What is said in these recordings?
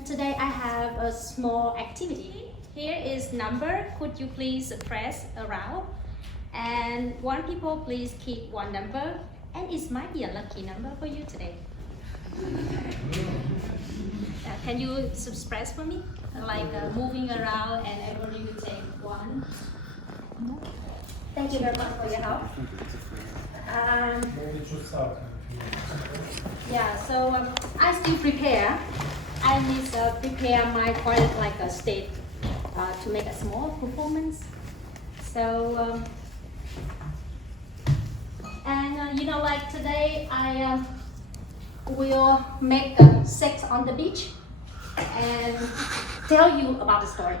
And today I have a small activity. Here is number. Could you please press around? And one people please keep one number. And it might be a lucky number for you today. Can you express for me? Like moving around and everybody will take one. Thank you very much for your help. Yeah, so I still prepare. I need to prepare my quite like a state to make a small performance. So, you know, like today I will make a sex on the beach and tell you about the story.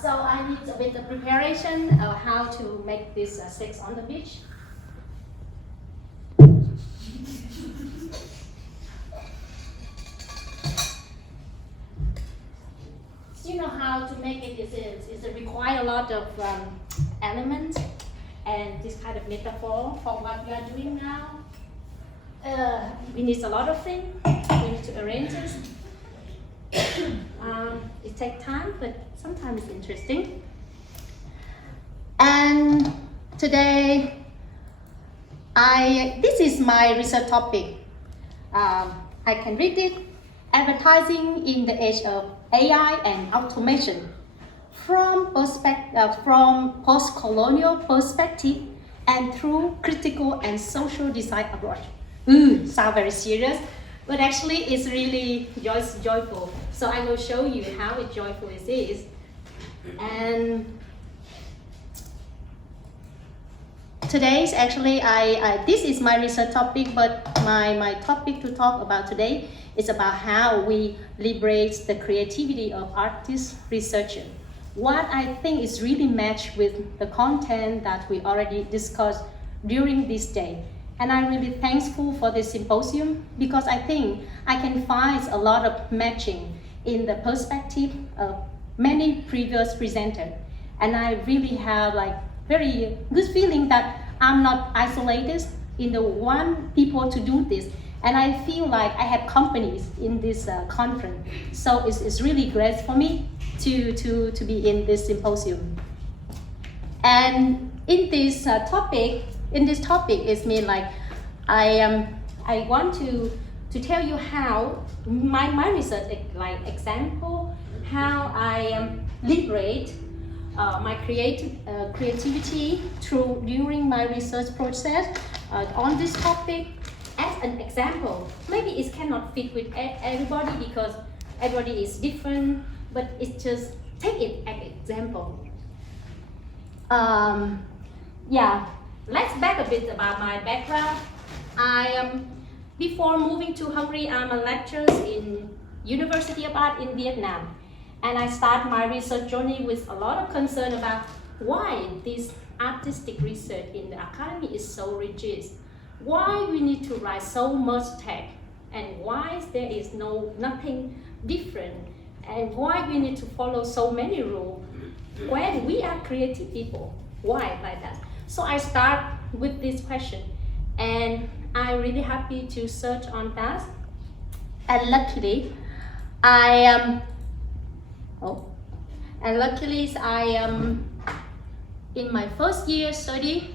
So I need a bit of preparation of how to make this sex on the beach. You know how to make it is it require a lot of elements and this kind of metaphor for what we are doing now. We need a lot of things. We need to arrange it. It takes time, but sometimes it's interesting. And today, this is my research topic. I can read it. Advertising in the age of AI and automation, from post-colonial perspective and through critical and social design approach. Sound very serious, but actually it's really joyful. So I will show you how joyful it is. And today's actually, this is my research topic, but my topic to talk about today is about how we liberate the creativity of artists, researchers. What I think is really matched with the content that we already discussed during this day. And I'm really thankful for this symposium because I think I can find a lot of matching in the perspective of many previous presenters. And I really have like very good feeling that I'm not isolated in the one people to do this. And I feel like I have companies in this conference. So it's really great for me to be in this symposium. And in this topic, it's mean like I want to tell you how my research, like example, how I liberate my creativity during my research process on this topic. As an example, maybe it cannot fit with everybody because everybody is different, but it's just take it as an example. Yeah, let's back a bit about my background. Before moving to Hungary, I'm a lecturer in University of Art in Vietnam. And I start my research journey with a lot of concern about why this artistic research in the academy is so rigid. Why we need to write so much text, and why there is nothing different, and why we need to follow so many rules when we are creative people. Why like that? So I start with this question, and I'm really happy to search on that. And luckily, in my first year study,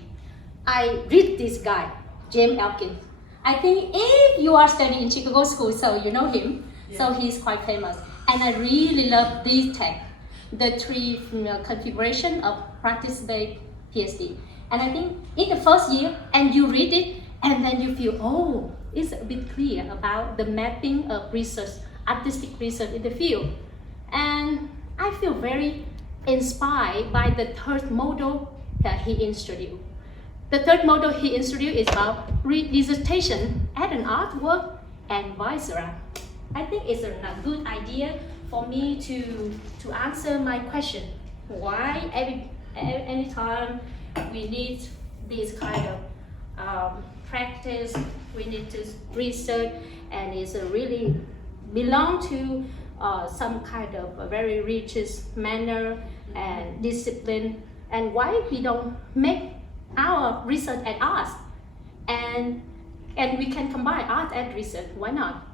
I read this guy. James Elkin. I think if you are studying in Chicago school, so you know him, so he's quite famous. And I really love this text, the three configuration of practice-based PhD. And I think in the first year, and you read it, and then you feel, oh, it's a bit clear about the mapping of research, artistic research in the field. And I feel very inspired by the third model that he introduced. The third model he introduced is about redissertation as an artwork and vice versa. I think it's a good idea for me to answer my question. Why anytime we need this kind of practice, we need to research, and it's really belong to some kind of a very rigid manner and discipline, and why we don't make our research and art, and we can combine art and research. Why not?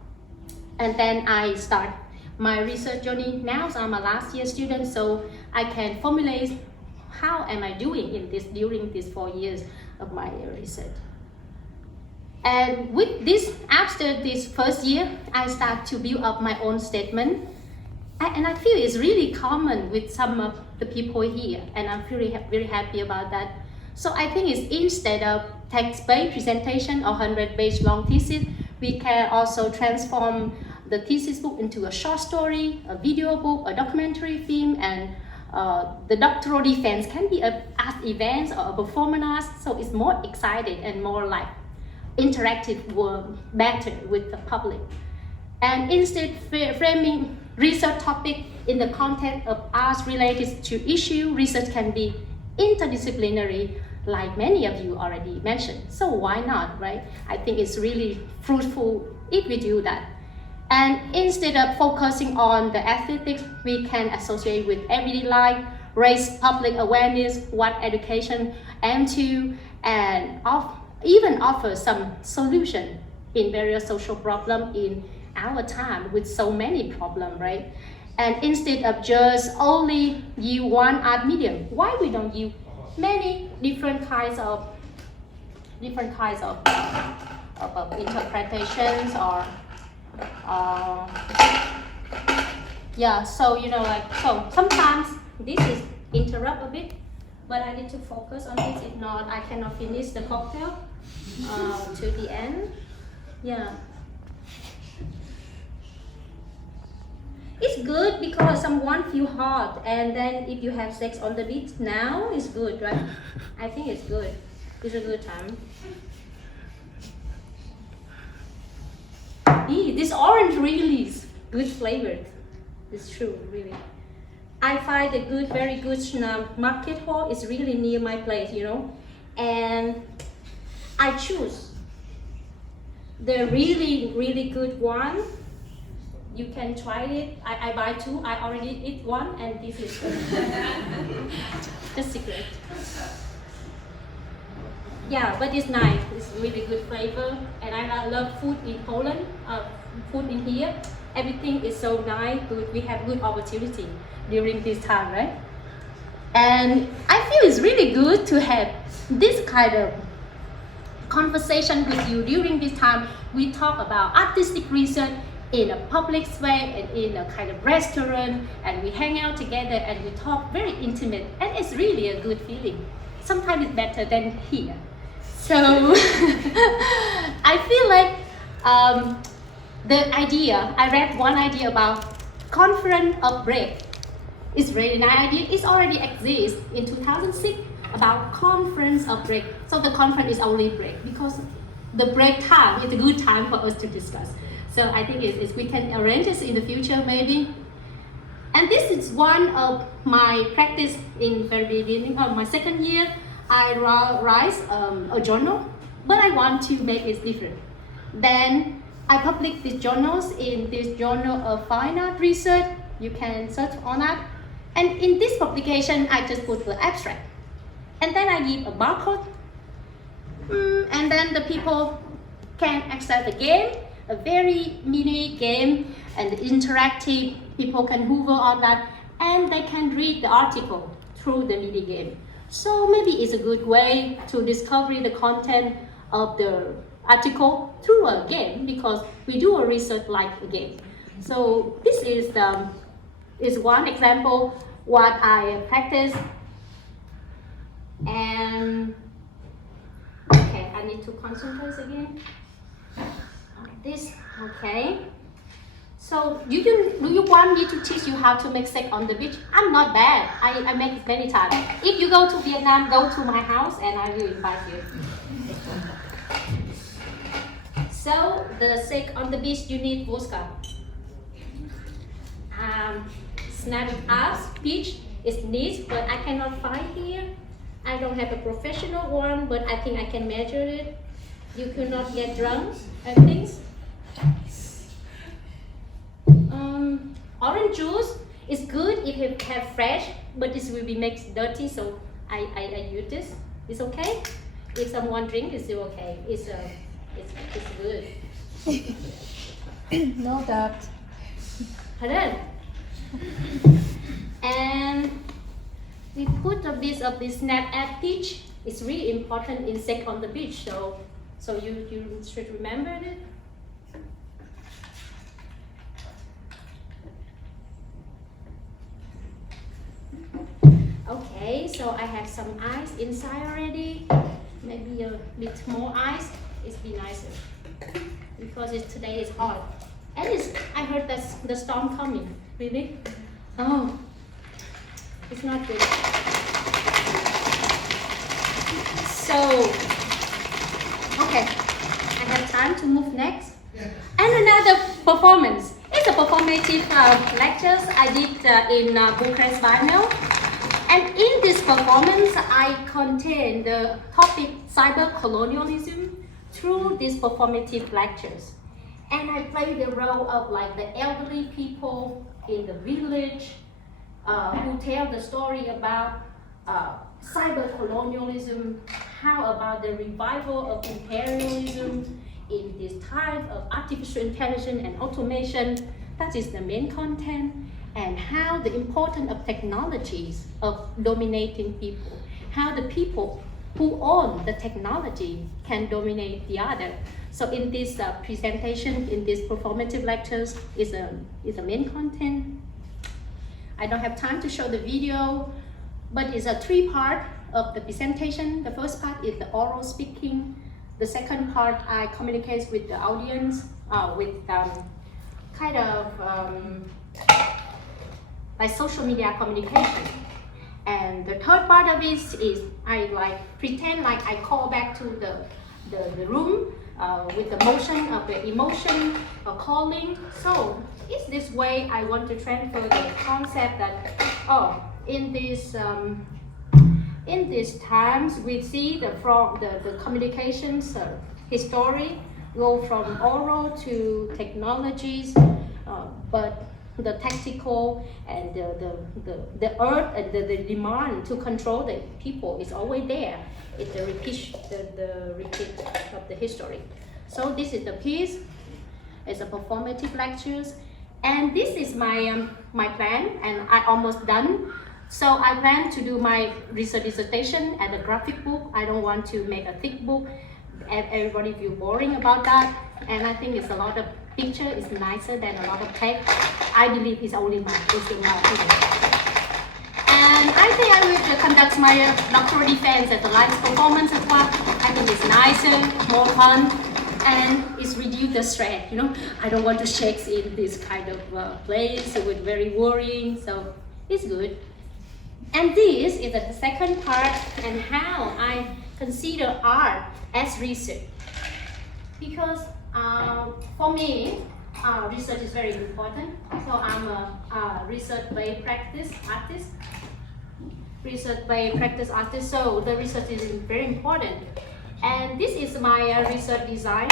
And then I start my research journey. Now so I'm a last year student, so I can formulate how am I doing in this during these 4 years of my research. And with this, after this first year, I start to build up my own statement. And I feel it's really common with some of the people here, and I'm very happy about that. So I think it's instead of text-based presentation or 100-page long thesis, we can also transform the thesis book into a short story, a video book, a documentary film, and the doctoral defense can be an art event or a performance art, so it's more exciting and more like interactive work, better with the public. And instead framing research topic in the context of arts related to issue, research can be interdisciplinary, like many of you already mentioned. So why not, right? I think it's really fruitful if we do that. And instead of focusing on the aesthetics, we can associate with everyday life, raise public awareness, what education aims to, and even offer some solution in various social problems in our time with so many problems, right? And instead of just only use one art medium, why we don't use many different kinds of interpretations or yeah, so you know, like, so sometimes this is interrupt a bit, but I need to focus on this. If not, I cannot finish the cocktail to the end. Yeah, it's good because someone feel hot, and then if you have sex on the beach, now it's good, right? I think it's good. It's a good time. This orange really is good flavored. It's true, really. I find a good, very good market hall is really near my place, you know, and I choose the really, really good one. You can try it. I buy two. I already eat one, and this is just secret. Yeah, but it's nice. It's really good flavor, and I love food in Poland. Food in here, everything is so nice. Good. We have good opportunity during this time, right? And I feel it's really good to have this kind of conversation with you during this time. We talk about artistic research in a public space and in a kind of restaurant, and we hang out together and we talk very intimate, and it's really a good feeling. Sometimes it's better than here. So I feel like the idea, I read one idea about conference of break. It's really nice idea. It already exists in 2006 about conference of break. So the conference is only break because the break time is a good time for us to discuss. So I think we can arrange this in the future maybe. And this is one of my practice in very beginning of my second year. I write a journal, but I want to make it different. Then I publish these journals in this Journal of Fine Art Research. You can search on that. And in this publication, I just put the abstract. And then I give a barcode. And then the people can access the game, a very mini game and interactive. People can hover on that and they can read the article through the mini game. So maybe it's a good way to discover the content of the article through a game because we do a research like a game. So this is one example what I practice. And okay, I need to concentrate again. This, okay. So do you want me to teach you how to make steak on the beach? I'm not bad. I make it many times. If you go to Vietnam, go to my house and I will invite you. So the steak on the beach, you need vodka. Snap ass beach is neat, but I cannot find here. I don't have a professional one, but I think I can measure it. You cannot get drunk and things. Orange juice is good if you have fresh, but this will be mixed dirty, so I use this. It's okay. If someone drinks, it's still okay. It's good. No doubt. And we put a bit of this snap at beach. It's really important insect on the beach, so you should remember it. Okay, so I have some ice inside already. Maybe a bit more ice. It's be nicer because today is hot. And I heard that the storm coming. Really? Oh, it's not good. So, okay, I have time to move next. And another performance. It's a performative lectures I did in Bucharest Biennial. And in this performance, I contain the topic cyber colonialism through these performative lectures. And I play the role of like the elderly people in the village who tell the story about cyber colonialism, how about the revival of imperialism in this type of artificial intelligence and automation. That is the main content. And how the importance of technologies of dominating people, how the people who own the technology can dominate the other. So in this presentation, in these performative lectures, is a main content. I don't have time to show the video, but it's a 3-part of the presentation. The first part is the oral speaking. The second part, I communicate with the audience with kind of like social media communication. And the third part of it is I like pretend like I call back to the room with the motion of the emotion of calling. So it's this way I want to transfer the concept that in these times we see the communications history go from oral to technologies, but the tactical and the urge and the demand to control the people is always there. It's the repeat of the history. So this is the piece. It's a performative lectures, and this is my my plan, and I almost done. So I plan to do my research dissertation as a graphic book. I don't want to make a thick book. Everybody feel boring about that, and I think it's a lot of picture is nicer than a lot of text. I believe it's only my opinion. And I think I will conduct my doctoral defense at the live performance as well. I think it's nicer, more fun, and it's reduce the stress. I don't want to shake in this kind of place with very worrying. So it's good. And this is the second part, and how I consider art as research. Because for me, research is very important. So I'm a research-based practice artist. So the research is very important. And this is my research design,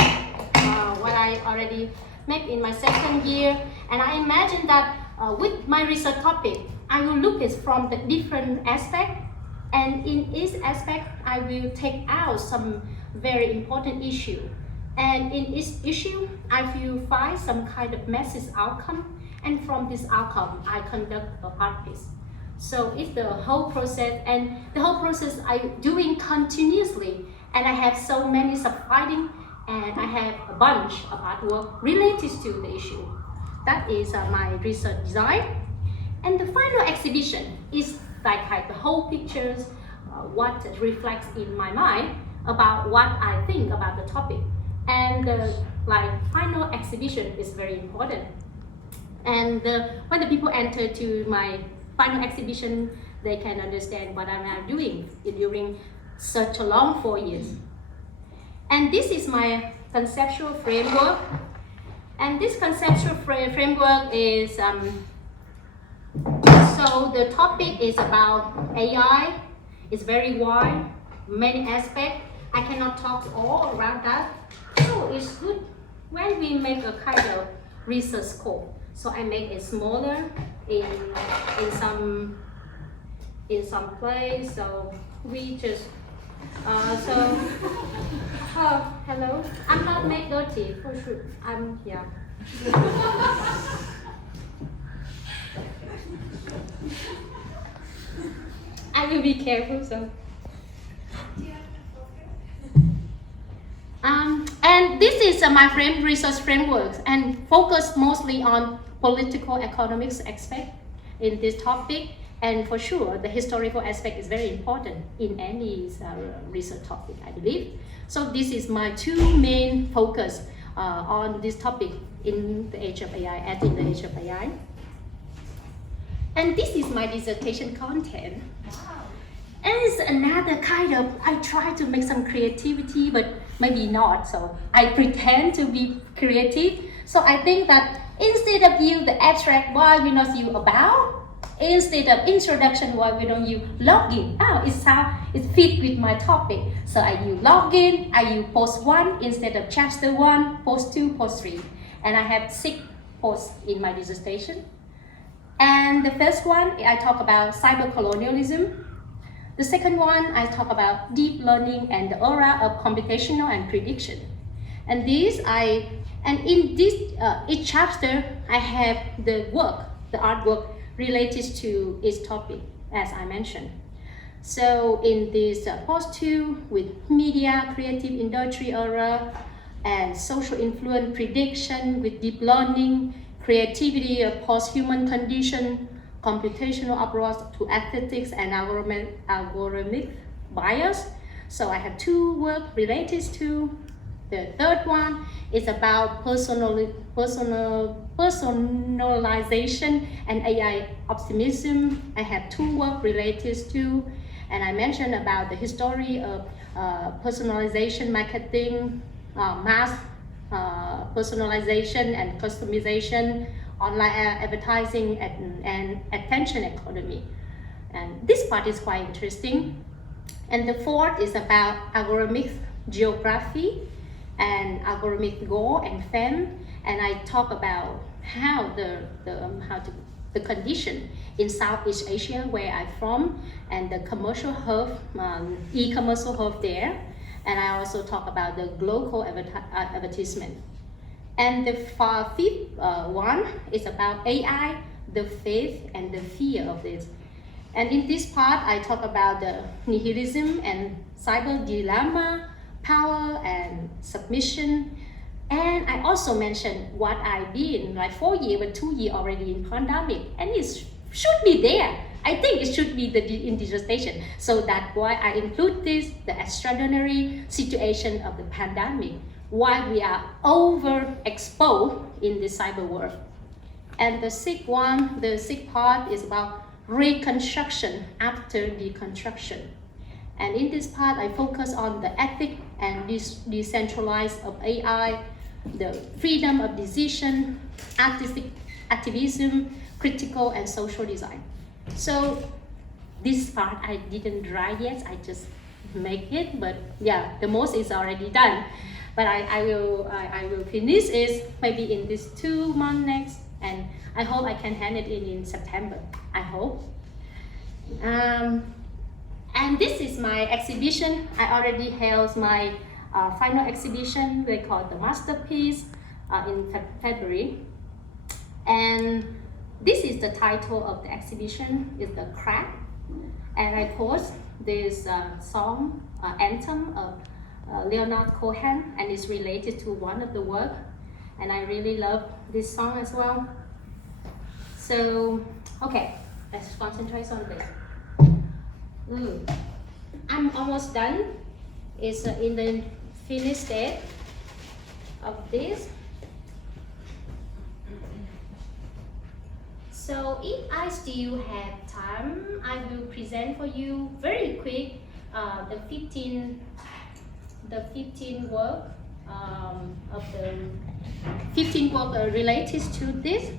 what I already made in my second year. And I imagine that with my research topic, I will look at from the different aspects. And in each aspect, I will take out some very important issue. And in each issue, I will find some kind of message outcome. And from this outcome, I conduct an art piece. So it's the whole process, and the whole process I'm doing continuously. And I have so many subfighting, and I have a bunch of artwork related to the issue. That is my research design. And the final exhibition is like the whole pictures, what reflects in my mind about what I think about the topic. And the final exhibition is very important. And when the people enter to my final exhibition, they can understand what I'm doing during such a long 4 years. And this is my conceptual framework. And this conceptual framework is, so the topic is about AI. It's very wide, many aspects. I cannot talk all around that. So it's good when we make a kind of research scope. So I make it smaller in some place. So we just hello. I'm not make dirty for sure. I will be careful, so. And this is my research framework and focus mostly on political economics aspect in this topic. And for sure, the historical aspect is very important in any research topic, I believe. So this is my two main focus on this topic in the age of AI, as in the age of AI. And this is my dissertation content. And it's another kind of, I try to make some creativity, but maybe not. So I pretend to be creative. So I think that instead of you, the abstract, why we not you about? Instead of introduction, why we don't you login? Oh, it fit with my topic. So I use login, I use post 1 instead of chapter 1, post 2, post 3. And I have 6 posts in my dissertation. And the first one, I talk about cybercolonialism. The second one, I talk about deep learning and the era of computational and prediction. And in this each chapter, I have the artwork related to its topic, as I mentioned. So in this post 2, with media, creative industry era, and social influence prediction with deep learning, creativity of post-human condition, computational approach to aesthetics and algorithmic bias. So I have 2 work related to. The third one is about personalization and AI optimism. I have 2 work related to, and I mentioned about the history of personalization marketing, mass personalization and customization, online advertising, and attention economy. And this part is quite interesting. And the fourth is about algorithmic geography and algorithmic goal and fame. And I talk about how the condition in Southeast Asia, where I'm from, and the commercial hub, e-commercial hub there. And I also talk about the global advertisement. And the fifth one is about AI, the faith and the fear of it. And in this part, I talk about the nihilism and cyber dilemma, power and submission. And I also mentioned what I've been like 4 years, but 2 years already in pandemic, and it should be there. I think it should be in dissertation. So that's why I include this, the extraordinary situation of the pandemic, why we are overexposed in the cyber world. And the sixth part is about reconstruction after deconstruction. And in this part, I focus on the ethic and decentralized of AI, the freedom of decision, artistic activism, critical and social design. So this part I didn't write yet, I just make it, but yeah, the most is already done. But I will finish it maybe in this 2 months next, and I hope I can hand it in September, I hope. And this is my exhibition. I already held my final exhibition, they call it the masterpiece, in February. And this is the title of the exhibition, is The Crack. And I post this song, anthem of Leonard Cohen, and it's related to one of the work. And I really love this song as well. So, okay, let's concentrate on this. I'm almost done. It's in the finished state of this. So if I still have time, I will present for you very quick the 15 work of the 15 work related to this.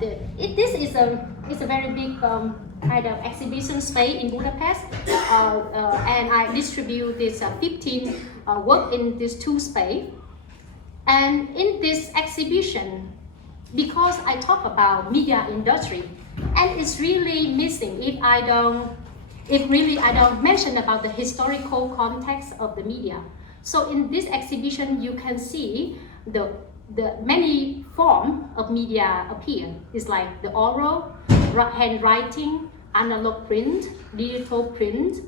This is a very big kind of exhibition space in Budapest, and I distribute this 15 work in these 2 spaces. And in this exhibition, because I talk about media industry, and it's really missing if I don't mention about the historical context of the media. So in this exhibition, you can see the the many form of media appear. It's like the oral, handwriting, analog print, digital print,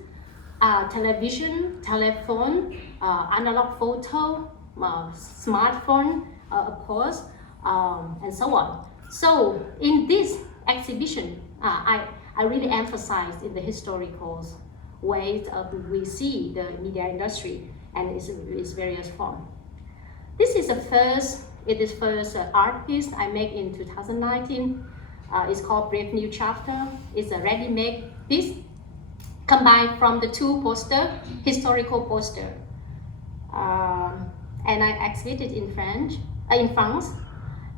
television, telephone, analog photo, smartphone, of course, and so on. So in this exhibition, I really emphasize in the historical ways we see the media industry and its various forms. This is the first art piece I made in 2019. It's called Brave New Chapter. It's a ready-made piece combined from the two historical poster. And I exhibited in France.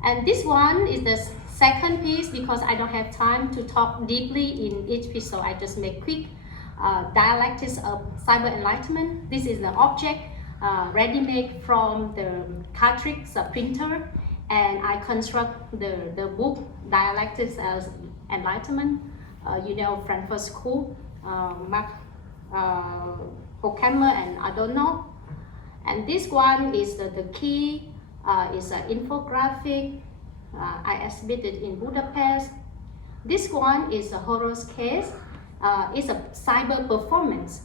And this one is the second piece because I don't have time to talk deeply in each piece, so I just make quick dialectics of cyber enlightenment. This is the object ready-made from the cartridge printer, and I construct the book dialectics as enlightenment. Frankfurt School, Mark Horkheimer and Adorno. And this one is the key, is an infographic. I exhibited in Budapest. This one is a horror case. It's a cyber performance.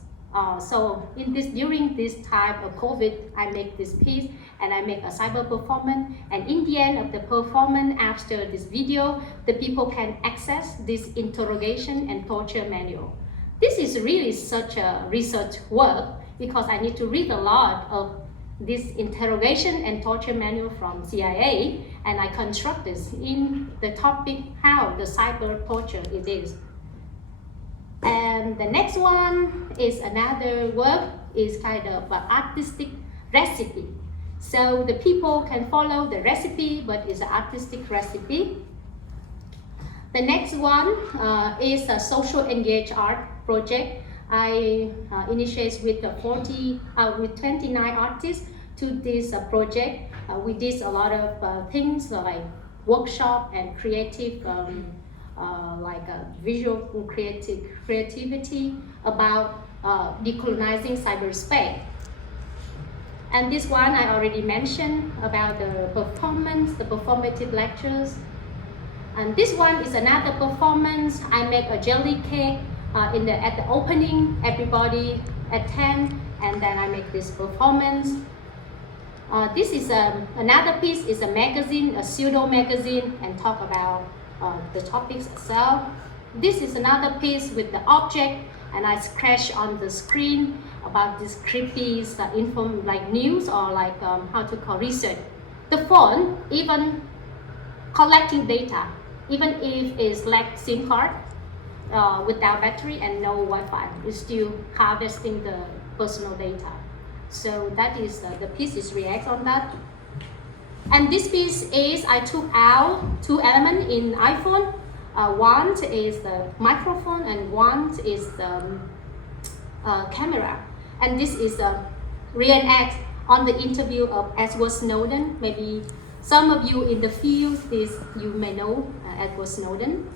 So during this time of COVID, I make this piece and I make a cyber performance. And in the end of the performance, after this video, the people can access this interrogation and torture manual. This is really such a research work because I need to read a lot of this interrogation and torture manual from CIA, and I construct this in the topic how the cyber torture it is. And the next one is another work, is kind of an artistic recipe. So the people can follow the recipe, but it's an artistic recipe. The next one is a social engaged art project. I initiate with 29 artists to this project. We did a lot of things like workshop and creative, visual creativity about decolonizing cyberspace. And this one I already mentioned about the performance, the performative lectures. And this one is another performance. I make a jelly cake at the opening, everybody attend, and then I make this performance. This is another piece, is a magazine, a pseudo magazine, and talk about the topics itself. This is another piece with the object, and I scratch on the screen about this creepy like news or like how to call research. The phone even collecting data, even if it's like SIM card without battery and no Wi-Fi, it's still harvesting the personal data. So that is the piece is react on that. And this piece is I took out two elements in iPhone. One is the microphone and one is the camera. And this is a reenact on the interview of Edward Snowden. Maybe some of you in the field, you may know Edward Snowden.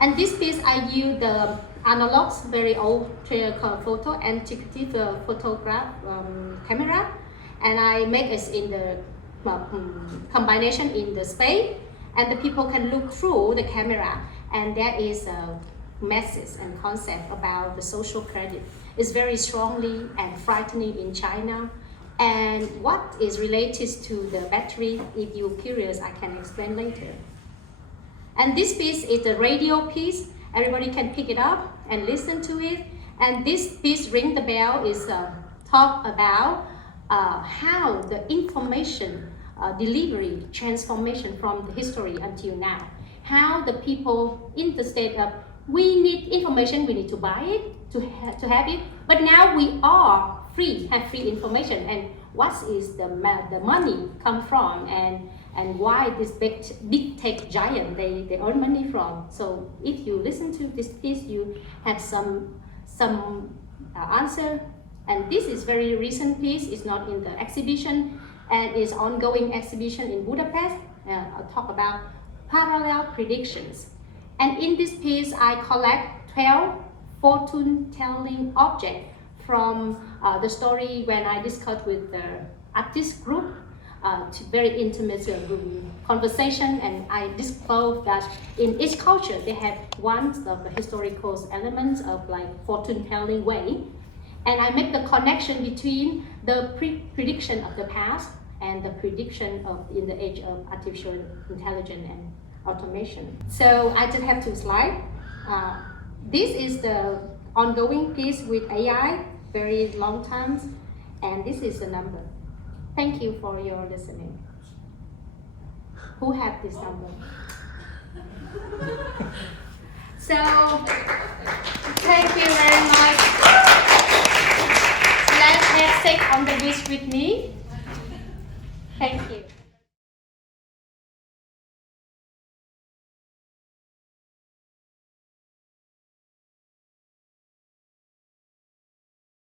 And this piece I use the analog, very old photo, antiquity photograph camera, and I make it in the combination in the space, and the people can look through the camera, and there is a message and concept about the social credit. It's very strongly and frightening in China, and what is related to the battery, if you're curious, I can explain later. And this piece is the radio piece. Everybody can pick it up and listen to it. And this piece, Ring the Bell, is talk about how the information delivery transformation from the history until now. How the people in the state of, we need information, we need to buy it, to have it. But now we are free, have free information. And what is the money come from, and why this big tech giant they earn money from. So if you listen to this piece, you have some answer. And this is very recent piece. It's not in the exhibition, and is ongoing exhibition in Budapest. I'll talk about parallel predictions. And in this piece, I collect 12 fortune-telling objects from the story when I discussed with the artist group. very intimate conversation, and I disclose that in each culture they have one of the historical elements of like fortune telling way, and I make the connection between the prediction of the past and the prediction of in the age of artificial intelligence and automation. So I just have 2 slides. This is the ongoing piece with AI, very long times, and this is the number. Thank you for your listening. Who have this number? So, thank you very much. Let's have sex on the beach with me. Thank you.